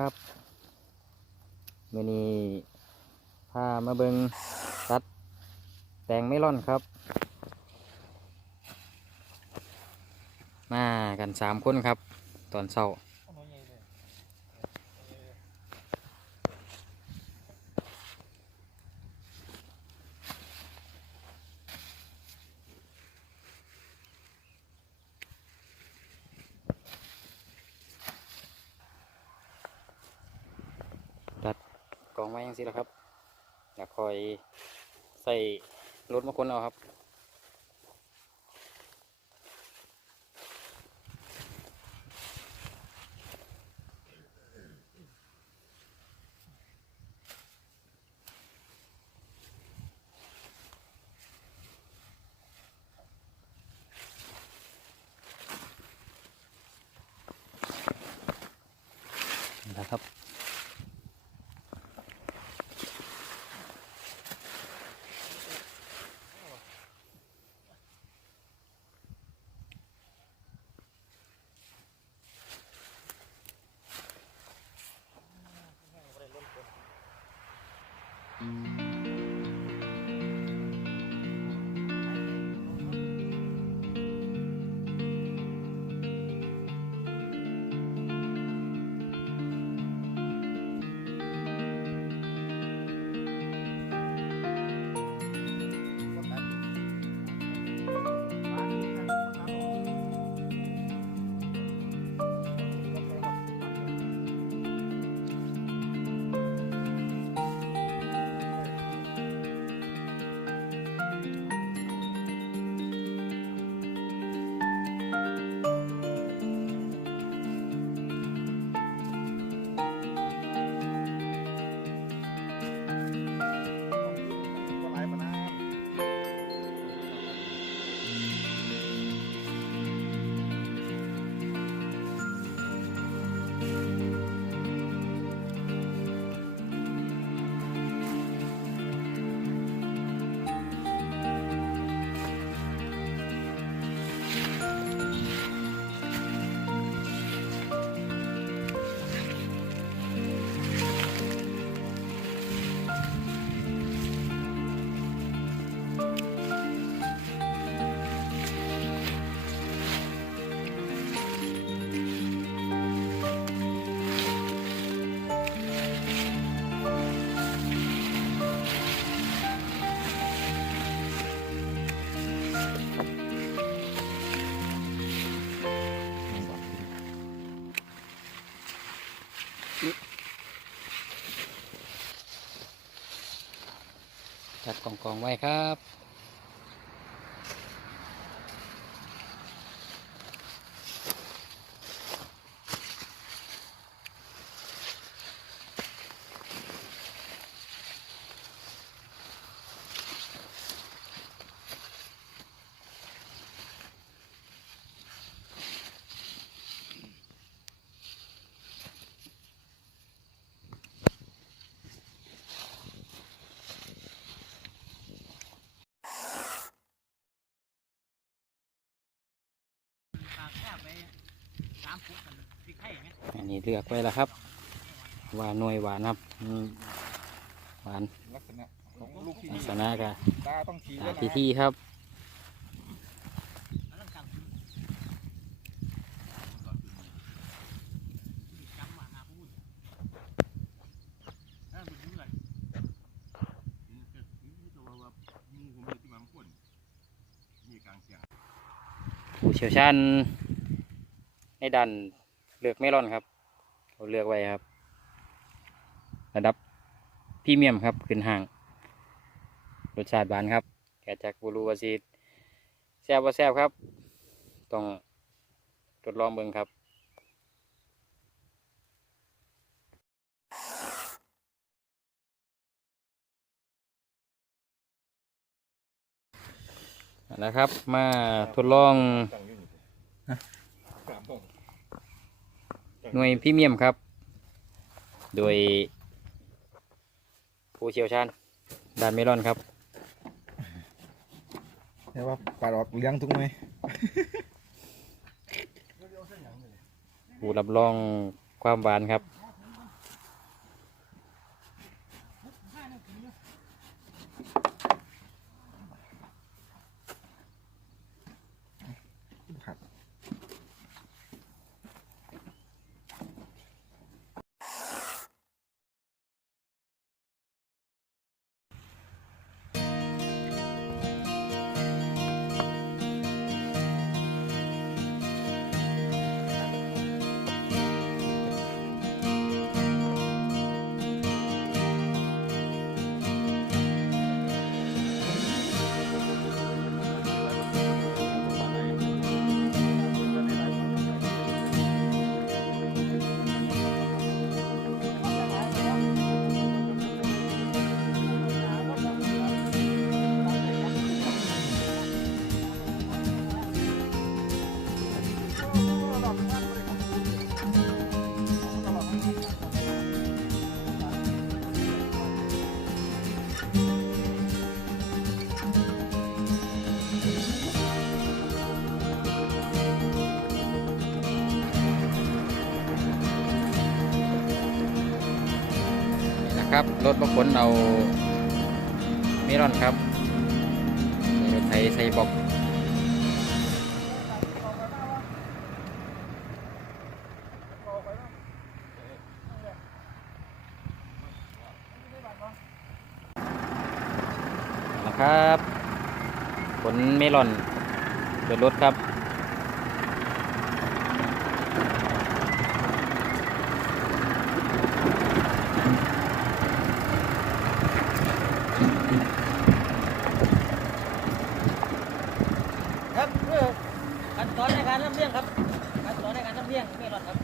คับมินีพามาเบิงตัดแตงไม่ร่อนครับ มากันสามคนครับ ตอนเช้า ไว้ยังสิละครับอยากคอยใส่รถมาคนเอาครับ กองกองๆไว้ครับ อันนี้เลือกไว้แล้วครับหวานหน่วยหวานครับอืมหวานลักษณะของลูกที่ลันี่กษณะกะตาต้องชี้ตาแล้วพินะธีครับผู้เชี่ยวชาญใน ดันเลือกเมลอนครับเขาเลือกไว้ครับ ระดับพรีเมียมครับขึ้นห่างรสชาติหวานครับแกจากบูรูวาซีดแซ่บว่าแซ่บครับ ต้องทดลองเบิ่งครับนะครับ มาทดลอง ตั้งอยู่นี่สามห้อง หน่วยพรีเมียมครับ โดย ผู้เชี่ยวชาญด้านเมลอนครับ เรียกว่าปลาดอกเลี้ยงทุกไหมผู้รับรองความหวานครับ ครับ รถบขนเอาเมลอนครับใส่รถไถใส่บอกนะครับขนเมลอนเปิดรถครับ ครับเพื่อ ขั้นตอนในการลำเลียงครับขั้นตอนในการลำเลียงเมลอนครับ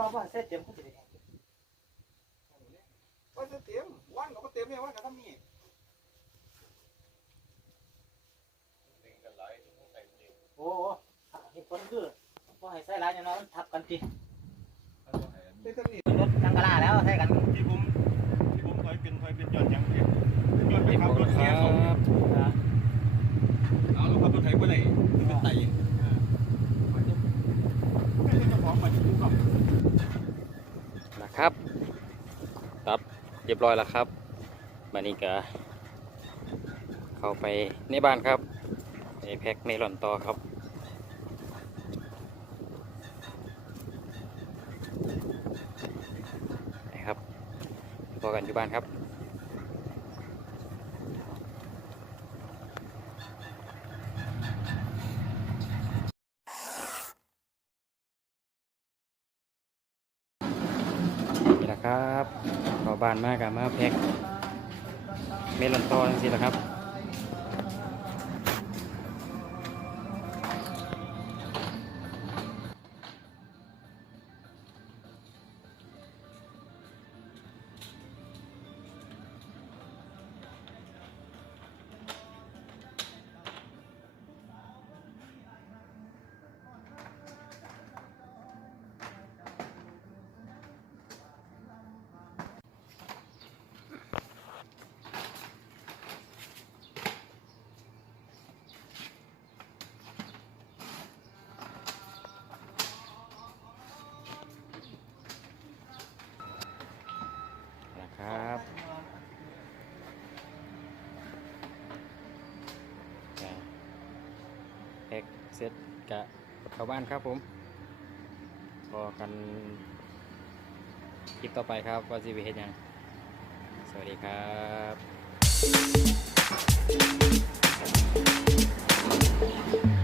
วเราว่าเส้นเต็มเขาจะได้ว่าจะเต็มวันก็มาเต็มเนี่ยวันก็ทำนี่โอ้โหเหตุผลคือว่าให้ใส่ร้ายอย่างน้อยมันทับกันทีได้ทำนี่รถจังกะลาแล้วใส่กันที่ผมที่ผมถอยเป็นถอยเป็นยอดยังเพียเป็นยอดไปเต็มขับหมรดถคเสียรัเขาบเอาเราขับรถไถไปไหนมันเป็นไตไม่ใช่เจ้าของมาที่ดูครับ นะครับ ตับ เรียบร้อยแล้วครับบันนี้ก็เข้าไปในบ้านครับไปแพ็คเมลอนต่อครับนะครับพอกันอยู่บ้านครับ นี่แหละครับเขอบ้านมากกับมาแพ็กเมลอนตอจังสิละครับ เสร็จกะเข้าบ้านครับผมพอกันคลิปต่อไปครับว่าจะไปเฮ็ดหยังสวัสดีครับ